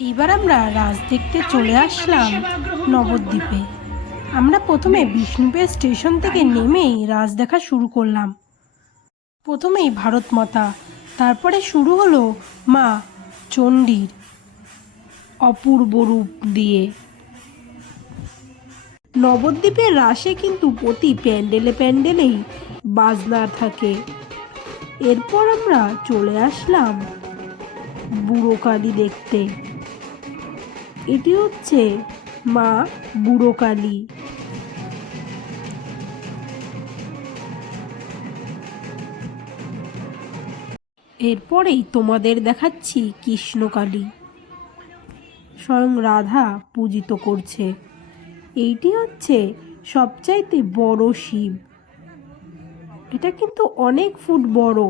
এবার আমরা রাজ দেখতে চলে আসলাম নবদ্বীপে। আমরা প্রথমে বিষ্ণুপুর স্টেশন থেকে নেমেই রাজ দেখা শুরু করলাম। প্রথমেই ভারত মাতা তারপরে শুরু হলো মা চণ্ডীর অপূর্ব রূপ দিয়ে। নবদ্বীপের রাসে কিন্তু প্রতি প্যান্ডেলে প্যান্ডেলেই বাজনা থাকে। এরপর আমরা চলে আসলাম বুড়ো কালী দেখতে। এটি হচ্ছে মা বুড়ো কালী। এরপরেই তোমাদের দেখাচ্ছি কৃষ্ণকালী স্বয়ং রাধা পূজিত করছে। এইটি হচ্ছে সবচাইতে বড় শিব। এটা কিন্তু অনেক ফুট বড়।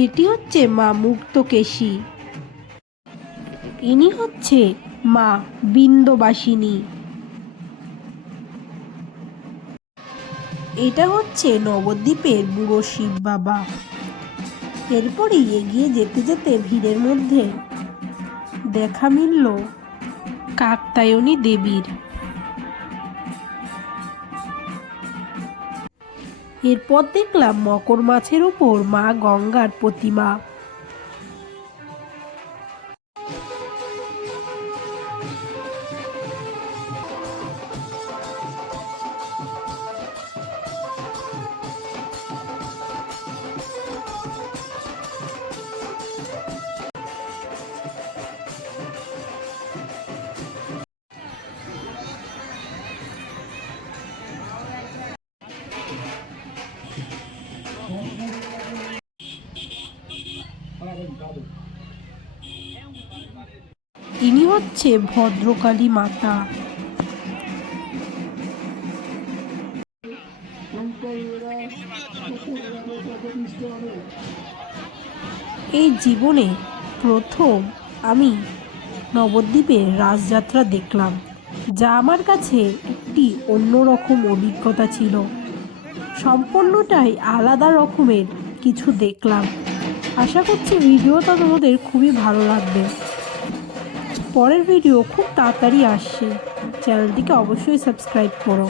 এটি হচ্ছে মা মুক্তকেশী। ইনি হচ্ছে মা বিন্দবাসিনী। এটা হচ্ছে নবদ্বীপের বুড়ো শিব বাবা। এরপরই এগিয়ে যেতে যেতে ভিড়ের মধ্যে দেখা মিলল কাকতায়নী দেবীর। এরপর দেখলাম মকর মাছের উপর মা গঙ্গার প্রতিমা। ইনি হচ্ছে ভদ্রকালী মাতা। এই জীবনে প্রথম আমি নবদ্বীপে রাসযাত্রা দেখলাম, যা আমার কাছে একটি অন্যরকম অভিজ্ঞতা ছিল। সম্পূর্ণটাই আলাদা রকমের কিছু দেখলাম। আশা করছি ভিডিওটা তোমাদের খুবই ভালো লাগবে। পরের ভিডিও খুব তাড়াতাড়ি আসছে। চ্যানেলটিকে অবশ্যই সাবস্ক্রাইব করো।